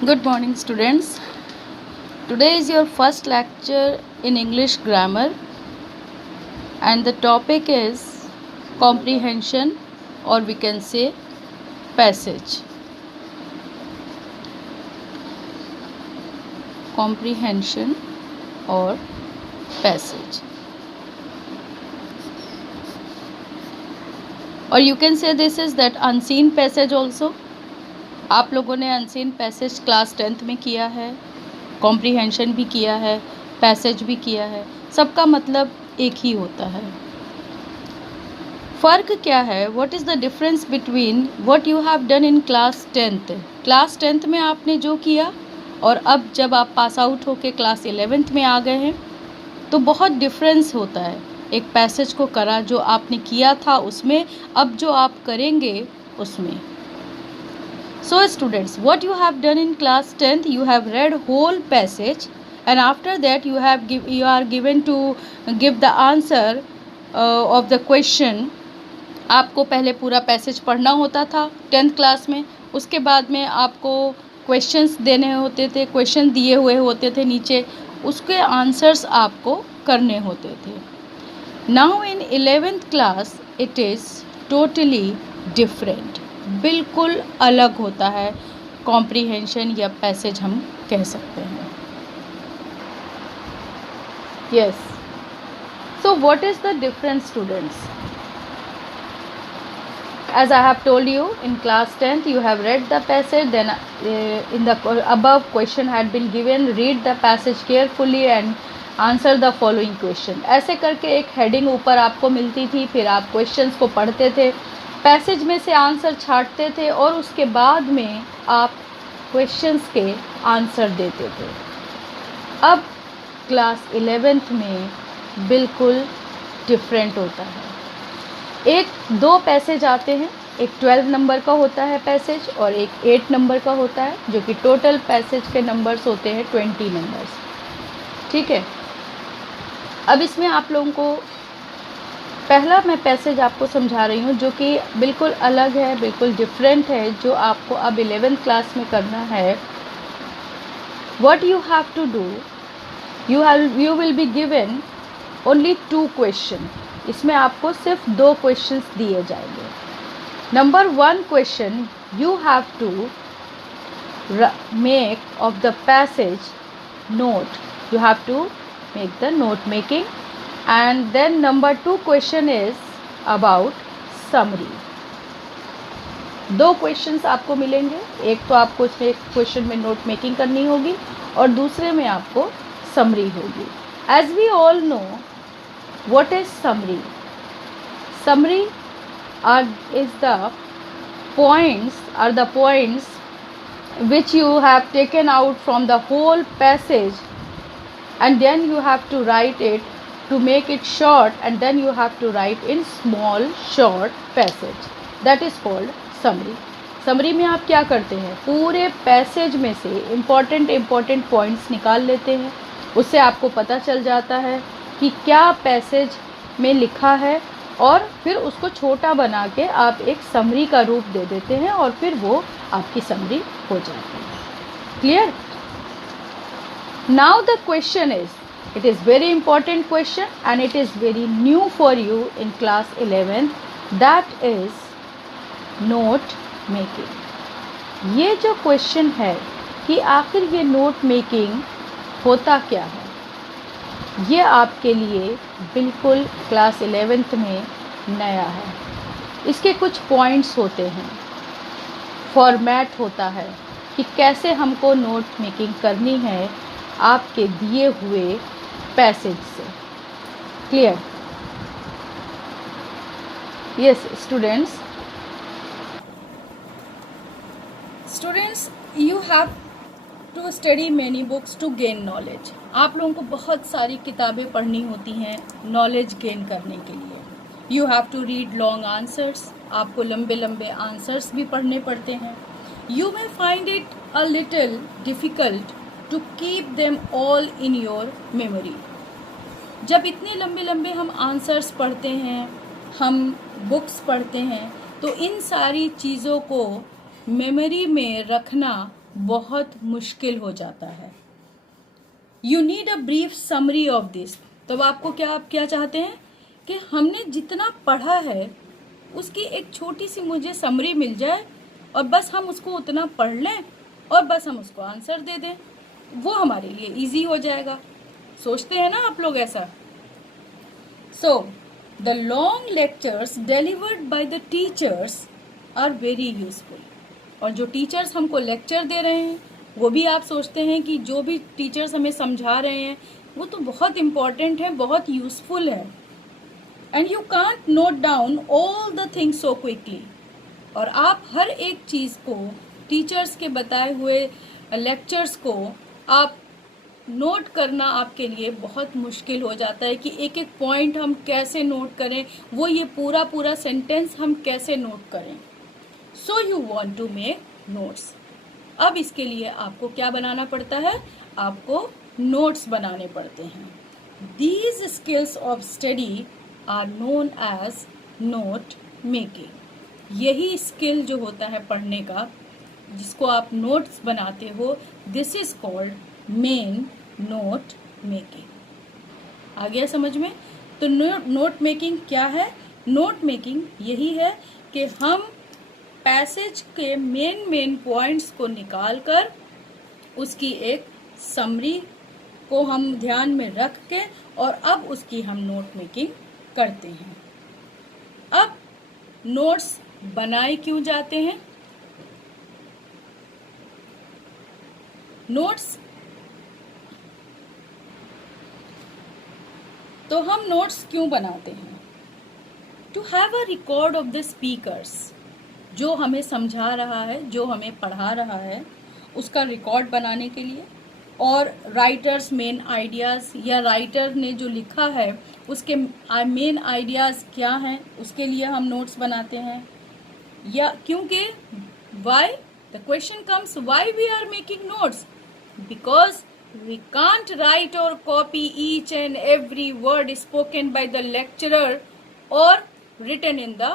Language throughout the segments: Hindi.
Good morning, students. Today is your first lecture in English grammar, and the topic is comprehension, or we can say passage. Comprehension or passage. Or you can say this is that unseen passage also. आप लोगों ने अनसीन पैसेज क्लास 10th में किया है, कॉम्प्रीहेंशन भी किया है, पैसेज भी किया है, सबका मतलब एक ही होता है। फ़र्क क्या है? What is the difference between what you have done in class 10th? Class 10th में आपने जो किया और अब जब आप पास आउट होके क्लास 11th में आ गए हैं तो बहुत डिफरेंस होता है। एक पैसेज को करा जो आपने किया था उसमें, अब जो आप करेंगे उसमें। So students, what you have done in class 10th, you have read whole passage, and after that you are given to give the answer of the question. आपको पहले पूरा पैसेज पढ़ना होता था 10th क्लास में, उसके बाद में आपको क्वेश्चंस देने होते थे, क्वेश्चन दिए हुए होते थे नीचे, उसके आंसर्स आपको करने होते थे। Now in 11th class it is totally different, बिल्कुल अलग होता है। कॉम्प्रीहेंशन या पैसेज हम कह सकते हैं। Yes, so what is the difference students? As I have told you, in class 10th you have read the passage, then in the above question had been given, read the passage carefully and answer the following question. ऐसे करके एक हेडिंग ऊपर आपको मिलती थी, फिर आप क्वेश्चंस को पढ़ते थे, पैसेज में से आंसर छांटते थे और उसके बाद में आप क्वेश्चंस के आंसर देते थे। अब क्लास 11th में बिल्कुल डिफरेंट होता है। एक दो पैसेज आते हैं, एक 12 नंबर का होता है पैसेज और एक 8 नंबर का होता है, जो कि टोटल पैसेज के नंबर्स होते हैं 20 नंबर्स। ठीक है, अब इसमें आप लोगों को पहला मैं पैसेज आपको समझा रही हूँ जो कि बिल्कुल अलग है, बिल्कुल डिफरेंट है, जो आपको अब 11th क्लास में करना है। What you have to do, you will be given only 2 question. इसमें आपको सिर्फ 2 क्वेश्चंस दिए जाएंगे। Number 1 question you have to make of the passage note, you have to make the note making, and then number 2 question is about summary। 2 questions आपको मिलेंगे, एक तो आपको इसमें क्वेश्चन में नोट मेकिंग करनी होगी और दूसरे में आपको समरी होगी। As we all know what is summary? Summary is the points which you have taken out from the whole passage, and then you have to write it to make it short, and then you have to write in small short passage, that is called summary। Summary में आप क्या करते हैं? पूरे पैसेज में से इम्पॉर्टेंट पॉइंट्स निकाल लेते हैं, उससे आपको पता चल जाता है कि क्या पैसेज में लिखा है, और फिर उसको छोटा बना के आप एक समरी का रूप दे देते हैं और फिर वो आपकी समरी हो जाती है। Clear? Now the question is, it is very important question and it is very new for you in class 11th, that is note making। ये जो क्वेश्चन है कि आखिर ये नोट मेकिंग होता क्या है, ये आपके लिए बिल्कुल क्लास 11th में नया है। इसके कुछ पॉइंट्स होते हैं, फॉर्मेट होता है कि कैसे हमको नोट मेकिंग करनी है आपके दिए हुए पैसेज से। Clear? Yes students, you have to study many books to gain knowledge. आप लोगों को बहुत सारी किताबें पढ़नी होती हैं नॉलेज गेन करने के लिए। You have to read long answers, आपको लंबे लंबे आंसर्स भी पढ़ने पड़ते हैं। You may find it a little difficult to keep them all in your memory. जब इतने लंबे लंबे हम आंसर्स पढ़ते हैं, हम बुक्स पढ़ते हैं, तो इन सारी चीज़ों को मेमोरी में रखना बहुत मुश्किल हो जाता है। You need a brief summary of this. तो आपको आप क्या चाहते हैं कि हमने जितना पढ़ा है उसकी एक छोटी सी मुझे समरी मिल जाए और बस हम उसको उतना पढ़ लें और बस हम उसको आंसर दे दें, वो हमारे लिए इजी हो जाएगा। सोचते हैं ना आप लोग ऐसा? So the long lectures delivered by the teachers are very useful. और जो टीचर्स हमको लेक्चर दे रहे हैं वो भी आप सोचते हैं कि जो भी टीचर्स हमें समझा रहे हैं वो तो बहुत इम्पॉर्टेंट है, बहुत यूजफुल है। And you can't note down all the things so quickly. और आप हर एक चीज़ को, टीचर्स के बताए हुए लेक्चर्स को आप नोट करना आपके लिए बहुत मुश्किल हो जाता है कि एक एक पॉइंट हम कैसे नोट करें, वो ये पूरा पूरा सेंटेंस हम कैसे नोट करें। So you want to make notes. अब इसके लिए आपको क्या बनाना पड़ता है? आपको नोट्स बनाने पड़ते हैं। These skills of study are known as note making. यही स्किल जो होता है पढ़ने का, जिसको आप नोट्स बनाते हो, this is called main note making. आ गया समझ में? तो नोट मेकिंग क्या है? नोट मेकिंग यही है कि हम पैसेज के मेन पॉइंट्स को निकालकर उसकी एक समरी को हम ध्यान में रख के और अब उसकी हम नोट मेकिंग करते हैं। अब नोट्स बनाए क्यों जाते हैं? नोट्स तो हम नोट्स क्यों बनाते हैं? To have a record of the speakers. जो हमें समझा रहा है, जो हमें पढ़ा रहा है, उसका रिकॉर्ड बनाने के लिए, और राइटर्स मेन आइडियाज़ या राइटर ने जो लिखा है उसके मेन आइडियाज़ क्या हैं, उसके लिए हम नोट्स बनाते हैं। या क्योंकि why the question comes, why we are making notes? Because we can't write or copy each and every word spoken by the lecturer or written in the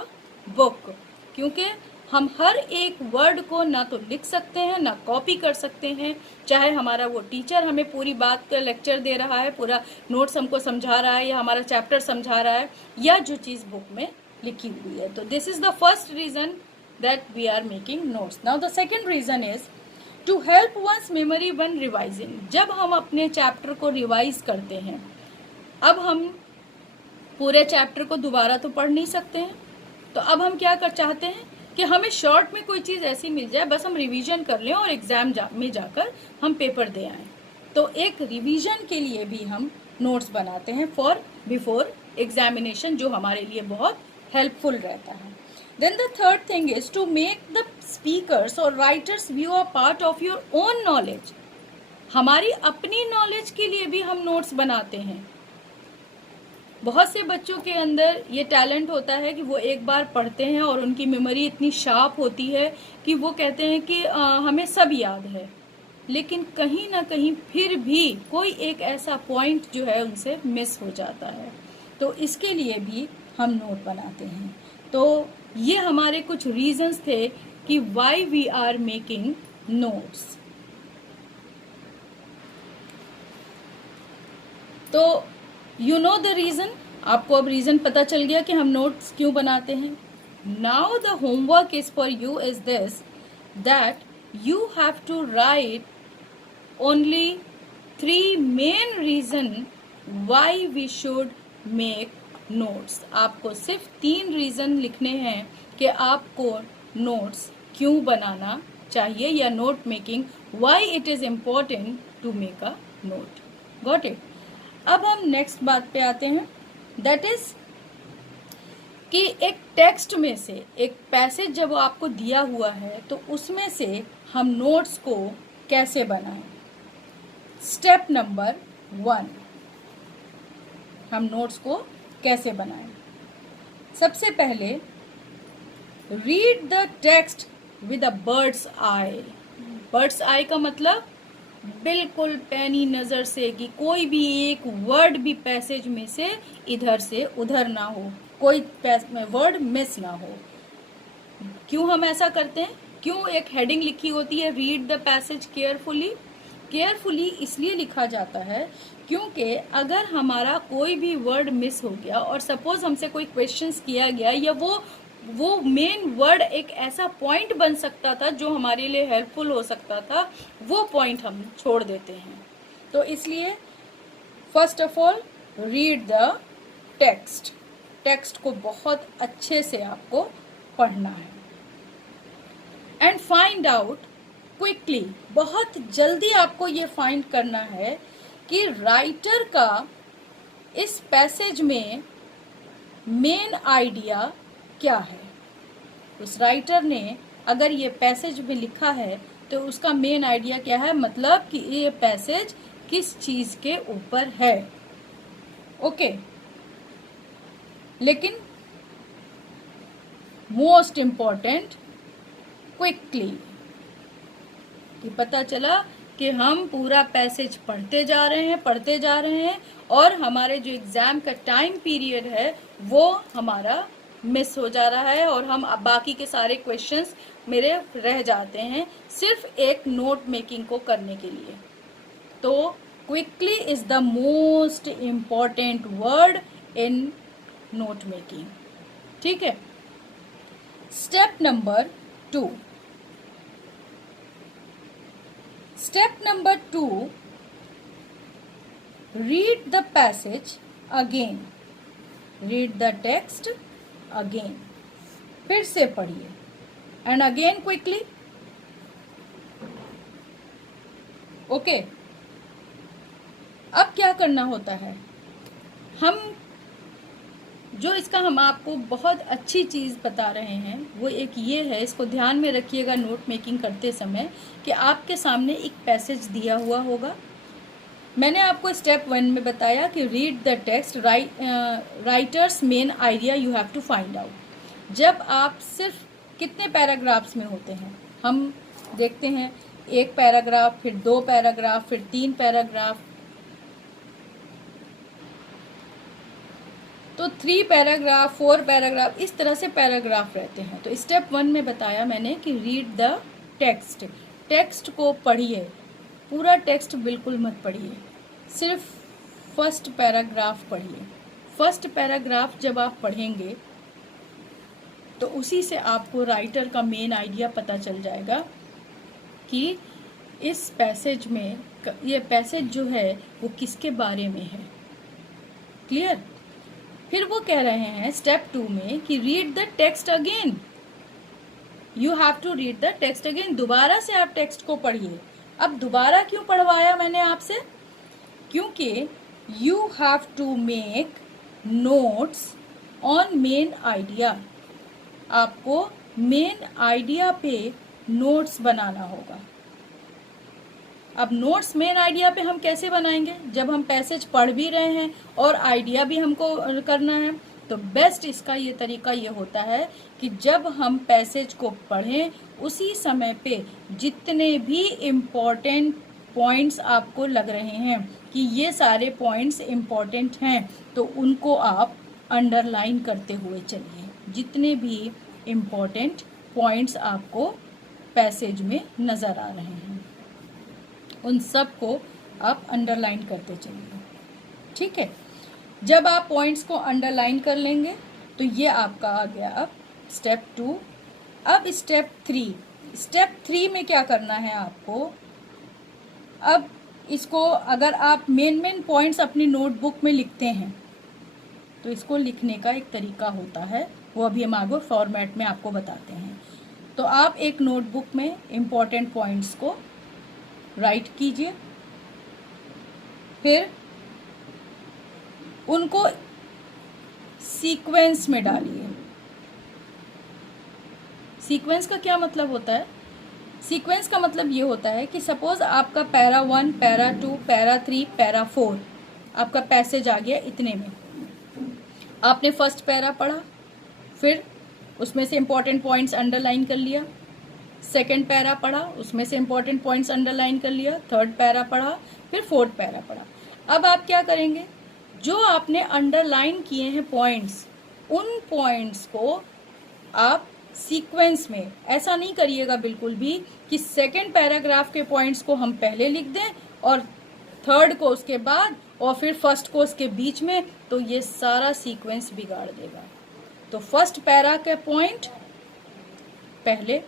book। क्योंकि हम हर एक वर्ड को ना तो लिख सकते हैं ना कॉपी कर सकते हैं, चाहे हमारा वो टीचर हमें पूरी बात का लेक्चर दे रहा है, पूरा नोट्स हमको समझा रहा है या हमारा चैप्टर समझा रहा है या जो चीज़ बुक में लिखी हुई है। तो this is the first reason that we are making notes. Now the second reason is to help one's memory on revising. जब हम अपने चैप्टर को रिवाइज करते हैं, अब हम पूरे चैप्टर को दोबारा तो पढ़ नहीं सकते हैं, तो अब हम क्या कर चाहते हैं कि हमें शॉर्ट में कोई चीज़ ऐसी मिल जाए, बस हम रिवीजन कर लें और एग्जाम में जाकर हम पेपर दे आएँ। तो एक रिवीजन के लिए भी हम नोट्स बनाते हैं फॉर बिफोर एग्जामिनेशन, जो हमारे लिए बहुत हेल्पफुल रहता है। Then the third thing is to make the speakers or writers view a part of your own knowledge। हमारी अपनी नॉलेज के लिए भी हम नोट्स बनाते हैं। बहुत से बच्चों के अंदर ये टैलेंट होता है कि वो एक बार पढ़ते हैं और उनकी मेमोरी इतनी शार्प होती है कि वो कहते हैं कि हमें सब याद है, लेकिन कहीं ना कहीं फिर भी कोई एक ऐसा पॉइंट जो है उनसे मिस हो जाता है। तो इसके लिए भी हम नोट बनाते हैं। तो ये हमारे कुछ रीजंस थे कि why we are making notes. तो यू नो द रीजन, आपको अब रीजन पता चल गया कि हम नोट्स क्यों बनाते हैं। Now the homework is for you is this, that you have to write only 3 main reason why we should make notes. आपको सिर्फ 3 रीजन लिखने हैं कि आपको नोट्स क्यों बनाना चाहिए, या note making, why it is important to make a note. Got it? अब हम नेक्स्ट बात पे आते हैं, दैट इज कि एक टेक्स्ट में से एक पैसेज जब आपको दिया हुआ है तो उसमें से हम नोट्स को कैसे बनाएं। स्टेप नंबर 1, हम नोट्स को कैसे बनाएं। सबसे पहले read the text with a bird's eye. Bird's eye का मतलब बिल्कुल पैनी नज़र से, कि कोई भी एक वर्ड भी पैसेज में से इधर से उधर ना हो, कोई वर्ड मिस ना हो। क्यों हम ऐसा करते हैं? क्यों एक हेडिंग लिखी होती है read the passage carefully? Carefully इसलिए लिखा जाता है क्योंकि अगर हमारा कोई भी वर्ड मिस हो गया और सपोज हमसे कोई क्वेश्चंस किया गया या वो मेन वर्ड एक ऐसा पॉइंट बन सकता था जो हमारे लिए हेल्पफुल हो सकता था, वो पॉइंट हम छोड़ देते हैं। तो इसलिए first of all read the text. Text को बहुत अच्छे से आपको पढ़ना है। एंड फाइंड आउट क्विकली, बहुत जल्दी आपको ये फाइंड करना है कि राइटर का इस पैसेज में मेन आइडिया क्या है। उस राइटर ने अगर ये पैसेज में लिखा है तो उसका मेन आइडिया क्या है, मतलब कि ये पैसेज किस चीज के ऊपर है। ओके, लेकिन मोस्ट इम्पॉर्टेंट क्विकली, कि पता चला कि हम पूरा पैसेज पढ़ते जा रहे हैं और हमारे जो एग्जाम का टाइम पीरियड है वो हमारा मिस हो जा रहा है और हम बाकी के सारे क्वेश्चंस मेरे रह जाते हैं सिर्फ एक नोट मेकिंग को करने के लिए। तो quickly is the most important word in note making. ठीक है। Step number 2। Step number 2, read the passage again. Read the text again, फिर से पढ़िए, एंड अगेन क्विकली। ओके, अब क्या करना होता है, हम आपको बहुत अच्छी चीज बता रहे हैं वो एक ये है, इसको ध्यान में रखिएगा नोट मेकिंग करते समय, कि आपके सामने एक पैसेज दिया हुआ होगा। मैंने आपको स्टेप 1 में बताया कि read the text, writer's main idea you have to find out. जब आप सिर्फ कितने पैराग्राफ्स में होते हैं, हम देखते हैं 1 पैराग्राफ, फिर 2 पैराग्राफ, फिर 3 पैराग्राफ, तो 3 पैराग्राफ, 4 पैराग्राफ, इस तरह से पैराग्राफ रहते हैं। तो स्टेप 1 में बताया मैंने कि रीड द टेक्स्ट। टेक्स्ट को पढ़िए, पूरा टेक्स्ट बिल्कुल मत पढ़िए, सिर्फ फर्स्ट पैराग्राफ पढ़िए। फर्स्ट पैराग्राफ जब आप पढ़ेंगे तो उसी से आपको राइटर का मेन आइडिया पता चल जाएगा कि इस पैसेज में, ये पैसेज जो है वो किसके बारे में है। क्लियर? फिर वो कह रहे हैं स्टेप 2 में कि read the text again. You have to read the text again. दोबारा से आप टेक्स्ट को पढ़िए। अब दोबारा क्यों पढ़वाया मैंने आपसे? क्योंकि you have to make notes on main idea. आपको मेन आइडिया पे नोट्स बनाना होगा। अब नोट्स मेन आइडिया पे हम कैसे बनाएंगे, जब हम पैसेज पढ़ भी रहे हैं और आइडिया भी हमको करना है। तो बेस्ट इसका ये तरीका ये होता है कि जब हम पैसेज को पढ़ें उसी समय पे जितने भी इम्पोर्टेंट पॉइंट्स आपको लग रहे हैं कि ये सारे पॉइंट्स इम्पोर्टेंट हैं, तो उनको आप अंडरलाइन करते हुए चलिए। जितने भी इम्पोर्टेंट पॉइंट्स आपको पैसेज में नज़र आ रहे हैं उन सब को आप अंडरलाइन करते चलिए। ठीक है। जब आप पॉइंट्स को अंडरलाइन कर लेंगे तो ये आपका आ गया अब स्टेप 2। अब स्टेप 3। स्टेप 3 में क्या करना है आपको, अब इसको अगर आप मेन पॉइंट्स अपनी नोटबुक में लिखते हैं तो इसको लिखने का एक तरीका होता है, वो अभी हम आगे फॉर्मेट में आपको बताते हैं। तो आप एक नोटबुक में इम्पोर्टेंट पॉइंट्स को राइट कीजिए, फिर उनको सीक्वेंस में डालिए। सीक्वेंस का क्या मतलब होता है? सीक्वेंस का मतलब ये होता है कि सपोज आपका पैरा 1, पैरा 2, पैरा 3, पैरा 4 आपका पैसेज आ गया। इतने में आपने फर्स्ट पैरा पढ़ा, फिर उसमें से इम्पोर्टेंट पॉइंट्स अंडरलाइन कर लिया। सेकंड पैरा पढ़ा, उसमें से इम्पोर्टेंट पॉइंट्स अंडरलाइन कर लिया। थर्ड पैरा पढ़ा, फिर फोर्थ पैरा पढ़ा। अब आप क्या करेंगे, जो आपने अंडरलाइन किए हैं पॉइंट्स, उन पॉइंट्स को आप सीक्वेंस में। ऐसा नहीं करिएगा बिल्कुल भी कि सेकंड पैराग्राफ के पॉइंट्स को हम पहले लिख दें और थर्ड को उसके बाद और फिर फर्स्ट को उसके बीच में, तो ये सारा सीक्वेंस बिगाड़ देगा। तो फर्स्ट पैरा के पॉइंट पहले,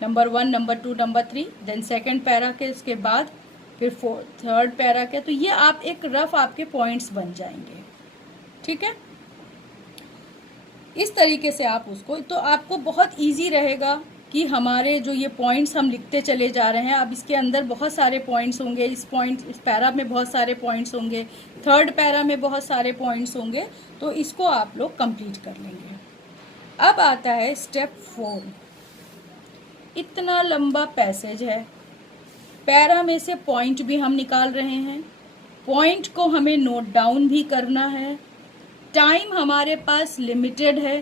number 1, number 2, number 3, then second para के उसके बाद फिर थर्ड पैरा के। तो ये आप एक रफ आपके पॉइंट्स बन जाएंगे, ठीक है। इस तरीके से आप उसको, तो आपको बहुत इजी रहेगा कि हमारे जो ये पॉइंट्स हम लिखते चले जा रहे हैं। अब इसके अंदर बहुत सारे पॉइंट्स होंगे, इस पैरा में बहुत सारे पॉइंट्स होंगे, थर्ड पैरा में बहुत सारे पॉइंट्स होंगे, तो इसको आप लोग कंप्लीट कर लेंगे। अब आता है स्टेप 4। इतना लंबा पैसेज है, पैरा में से पॉइंट भी हम निकाल रहे हैं, पॉइंट को हमें नोट डाउन भी करना है। टाइम हमारे पास लिमिटेड है,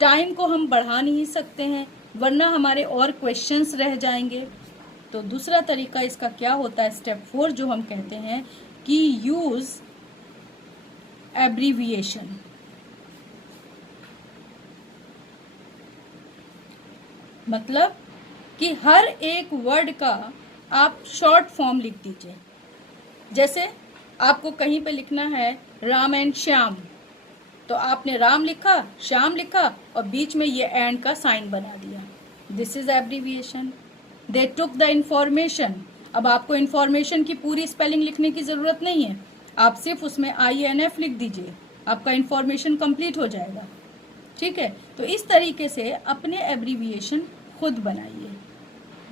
टाइम को हम बढ़ा नहीं सकते हैं वरना हमारे और क्वेश्चंस रह जाएंगे। तो दूसरा तरीका इसका क्या होता है, स्टेप 4 जो हम कहते हैं कि यूज एब्रीविएशन। मतलब कि हर एक वर्ड का आप शॉर्ट फॉर्म लिख दीजिए। जैसे आपको कहीं पे लिखना है राम एंड श्याम, तो आपने राम लिखा, श्याम लिखा और बीच में ये एंड का साइन बना दिया। This is abbreviation. They took the information. अब आपको इंफॉर्मेशन की पूरी स्पेलिंग लिखने की जरूरत नहीं है, आप सिर्फ उसमें INF लिख दीजिए, आपका इंफॉर्मेशन कंप्लीट हो जाएगा, ठीक है। तो इस तरीके से अपने एब्रीविएशन खुद बनाइए।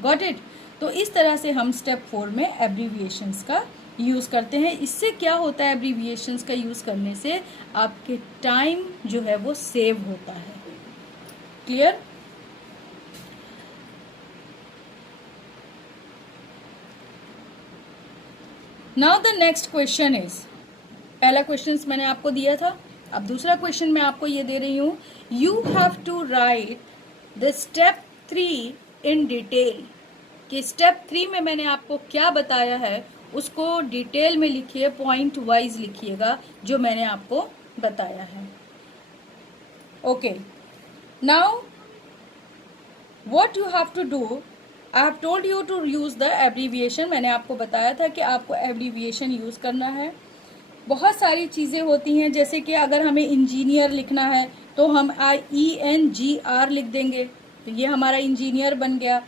Got it. तो इस तरह से हम स्टेप 4 में एब्रीविएशंस का यूज़ करते हैं। इससे क्या होता है, एब्रीविएशंस का यूज़ करने से आपके टाइम जो है वो सेव होता है। Clear. Now the next question is, पहला क्वेश्चन मैंने आपको दिया था, अब दूसरा क्वेश्चन मैं आपको ये दे रही हूँ, you have to write the step 3 in detail. कि स्टेप 3 में मैंने आपको क्या बताया है उसको डिटेल में लिखिए, पॉइंट वाइज लिखिएगा जो मैंने आपको बताया है। Okay, now what you have to do, I have told you to use the abbreviation. मैंने आपको बताया था कि आपको एब्रीविएशन यूज करना है। बहुत सारी चीज़ें होती हैं, जैसे कि अगर हमें इंजीनियर लिखना है तो हम IENGR लिख देंगे, तो ये हमारा इंजीनियर बन गया,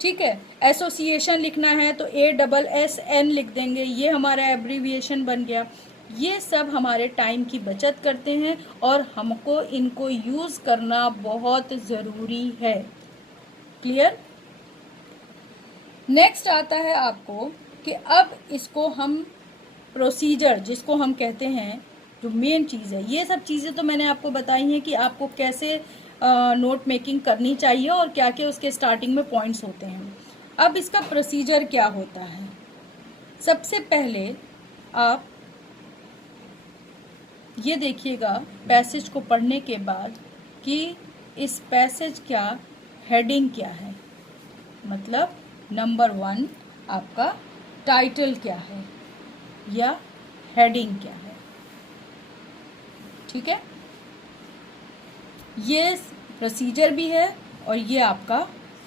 ठीक है। एसोसिएशन लिखना है तो ASSN लिख देंगे, ये हमारा एब्रीविएशन बन गया। ये सब हमारे टाइम की बचत करते हैं और हमको इनको यूज़ करना बहुत ज़रूरी है। क्लियर। नेक्स्ट आता है आपको कि अब इसको हम प्रोसीजर जिसको हम कहते हैं, जो मेन चीज़ है, ये सब चीज़ें तो मैंने आपको बताई हैं कि आपको कैसे नोट मेकिंग करनी चाहिए और क्या क्या उसके स्टार्टिंग में पॉइंट्स होते हैं। अब इसका प्रोसीजर क्या होता है, सबसे पहले आप ये देखिएगा पैसेज को पढ़ने के बाद कि इस पैसेज का हेडिंग क्या है। मतलब नंबर 1 आपका टाइटल क्या है या हेडिंग क्या है, ठीक है। ये प्रोसीजर भी है और ये आपका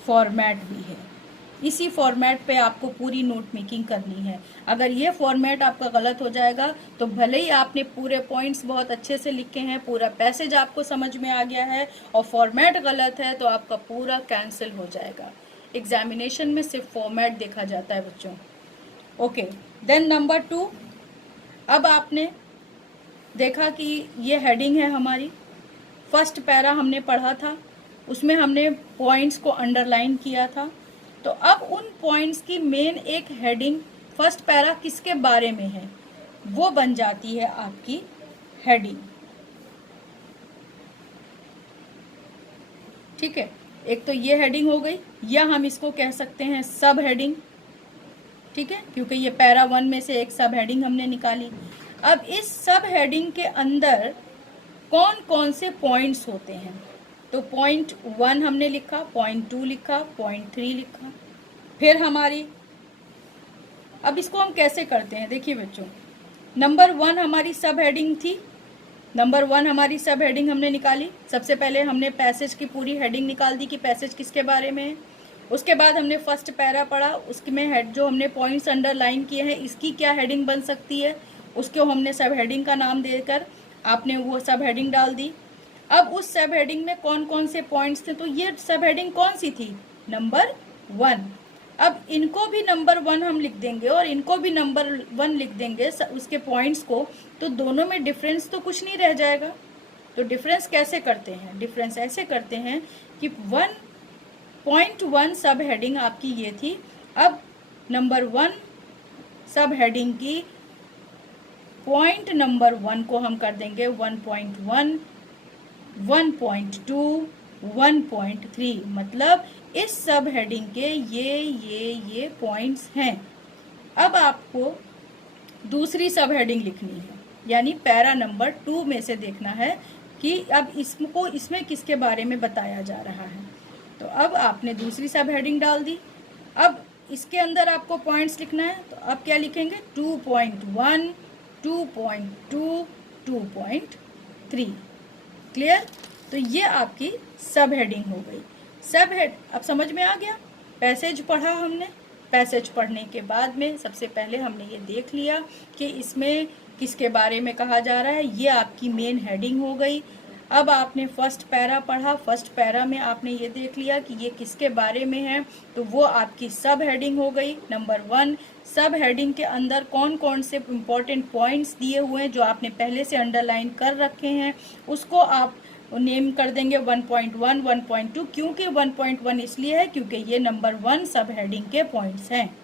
फॉर्मेट भी है। इसी फॉर्मेट पे आपको पूरी नोट मेकिंग करनी है। अगर ये फॉर्मेट आपका गलत हो जाएगा तो भले ही आपने पूरे पॉइंट्स बहुत अच्छे से लिखे हैं, पूरा पैसेज आपको समझ में आ गया है और फॉर्मेट गलत है तो आपका पूरा कैंसिल हो जाएगा। एग्जामिनेशन में सिर्फ फॉर्मेट देखा जाता है बच्चों। ओके, देन नंबर 2, अब आपने देखा कि ये हेडिंग है हमारी, फर्स्ट पैरा हमने पढ़ा था, उसमें हमने पॉइंट्स को अंडरलाइन किया था। तो अब उन पॉइंट्स की मेन एक हेडिंग, फर्स्ट पैरा किसके बारे में है, वो बन जाती है आपकी हेडिंग, ठीक है। एक तो ये हेडिंग हो गई, या हम इसको कह सकते हैं सब हेडिंग, ठीक है, क्योंकि ये पैरा 1 में से एक सब हेडिंग हमने निकाली। अब इस सब हेडिंग के अंदर कौन कौन से पॉइंट्स होते हैं, तो पॉइंट 1 हमने लिखा, पॉइंट 2 लिखा, पॉइंट 3 लिखा, फिर हमारी, अब इसको हम कैसे करते हैं, देखिए बच्चों, नंबर 1 हमारी सब हेडिंग थी, नंबर 1 हमारी सब हेडिंग हमने निकाली। सबसे पहले हमने पैसेज की पूरी हेडिंग निकाल दी कि पैसेज किसके बारे में है। उसके बाद हमने फर्स्ट पैरा पढ़ा, उसमें हेड जो हमने पॉइंट्स अंडरलाइन किए हैं इसकी क्या हेडिंग बन सकती है, उसको हमने सब हेडिंग का नाम देकर आपने वो सब हेडिंग डाल दी। अब उस सब हेडिंग में कौन कौन से पॉइंट्स थे, तो ये सब हेडिंग कौन सी थी, नंबर 1। अब इनको भी नंबर 1 हम लिख देंगे और इनको भी नंबर 1 लिख देंगे उसके पॉइंट्स को, तो दोनों में डिफरेंस तो कुछ नहीं रह जाएगा। तो डिफरेंस कैसे करते हैं, डिफरेंस ऐसे करते हैं कि 1.1 सब हेडिंग आपकी ये थी। अब नंबर 1 सब हेडिंग की पॉइंट नंबर 1 को हम कर देंगे 1.1, 1.2, 1.3, मतलब इस सब हेडिंग के ये पॉइंट्स हैं। अब आपको दूसरी सब हेडिंग लिखनी है, यानी पैरा नंबर 2 में से देखना है कि अब इसको इसमें किसके बारे में बताया जा रहा है। तो अब आपने दूसरी सब हेडिंग डाल दी। अब इसके अंदर आपको पॉइंट्स लिखना है, तो अब क्या लिखेंगे, 2.1, 2.2, 2.3। क्लियर। तो ये आपकी सब हेडिंग हो गई। सब हेड अब समझ में आ गया। पैसेज पढ़ा हमने, पैसेज पढ़ने के बाद में सबसे पहले हमने ये देख लिया कि इसमें किसके बारे में कहा जा रहा है, ये आपकी मेन हेडिंग हो गई। अब आपने फर्स्ट पैरा पढ़ा, फर्स्ट पैरा में आपने ये देख लिया कि ये किसके बारे में है, तो वो आपकी सब हेडिंग हो गई नंबर 1। सब हेडिंग के अंदर कौन कौन से इम्पोर्टेंट पॉइंट्स दिए हुए हैं जो आपने पहले से अंडरलाइन कर रखे हैं, उसको आप नेम कर देंगे 1.1, 1.2। क्योंकि 1.1 इसलिए है क्योंकि ये नंबर 1 सब हेडिंग के पॉइंट्स हैं।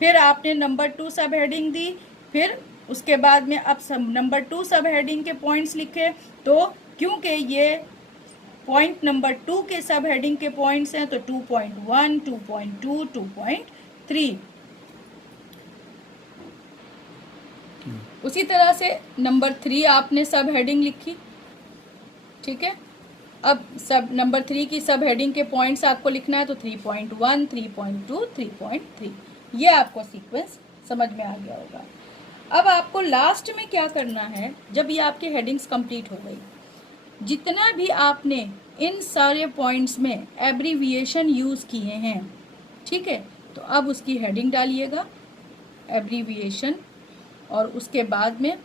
फिर आपने नंबर 2 सब हेडिंग दी, फिर उसके बाद में अब नंबर 2 सब हेडिंग के पॉइंट्स लिखे। तो क्योंकि ये पॉइंट नंबर 2 के सब हेडिंग के पॉइंट्स हैं, तो 2.1, 2.2, 2.3। उसी तरह से नंबर 3 आपने सब हेडिंग लिखी, ठीक है। अब सब नंबर 3 की सब हेडिंग के पॉइंट्स आपको लिखना है, तो 3.1, 3.2, 3.3। ये आपको सीक्वेंस समझ में आ गया होगा। अब आपको लास्ट में क्या करना है, जब ये आपके हेडिंग्स कंप्लीट हो गई, जितना भी आपने इन सारे पॉइंट्स में एब्रीविएशन यूज़ किए हैं, ठीक है, तो अब उसकी हेडिंग डालिएगा एब्रीविएशन, और उसके बाद में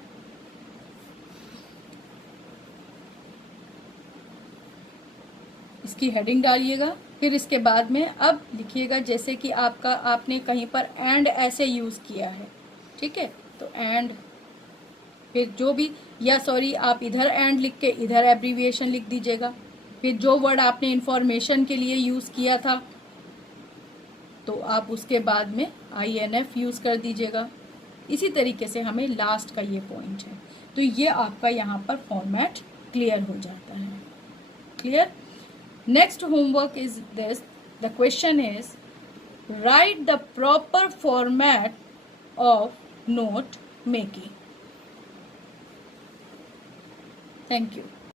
इसकी हेडिंग डालिएगा। फिर इसके बाद में अब लिखिएगा जैसे कि आपने कहीं पर एंड ऐसे यूज़ किया है, ठीक है, तो एंड, फिर जो भी, या सॉरी आप इधर एंड लिख के इधर एब्रीविएशन लिख दीजिएगा। फिर जो वर्ड आपने इंफॉर्मेशन के लिए यूज़ किया था, तो आप उसके बाद में INF यूज़ कर दीजिएगा। इसी तरीके से हमें लास्ट का ये पॉइंट है, तो ये आपका यहाँ पर फॉर्मेट क्लियर हो जाता है। Clear. Next homework is this. The question is, write the proper format of note making. Thank you.